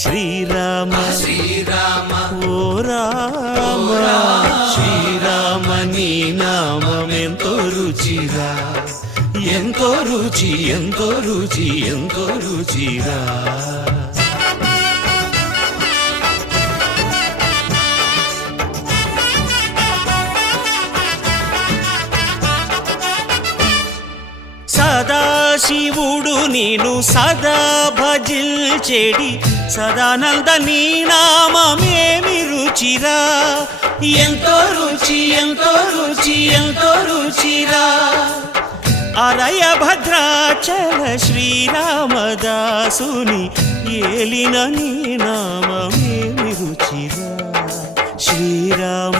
శ్రీరామ శ్రీరామ ఓ రామ శ్రీరామ నీ నామం ఎంతో రుచిరా, ఎంతో రుచి ఎంతో రుచి ఎంతో రుచిరా. సదాశివుడు నేను సదా భజిల్చెడి సదానంద నీ నామమేమి రుచిరా, ఎంతో రుచి ఎంతో రుచి ఎంతో రుచిరా. అరయ భద్రాచల శ్రీరామదాసుని ఏలిన నీ నామమేమి రుచిరా. శ్రీరామ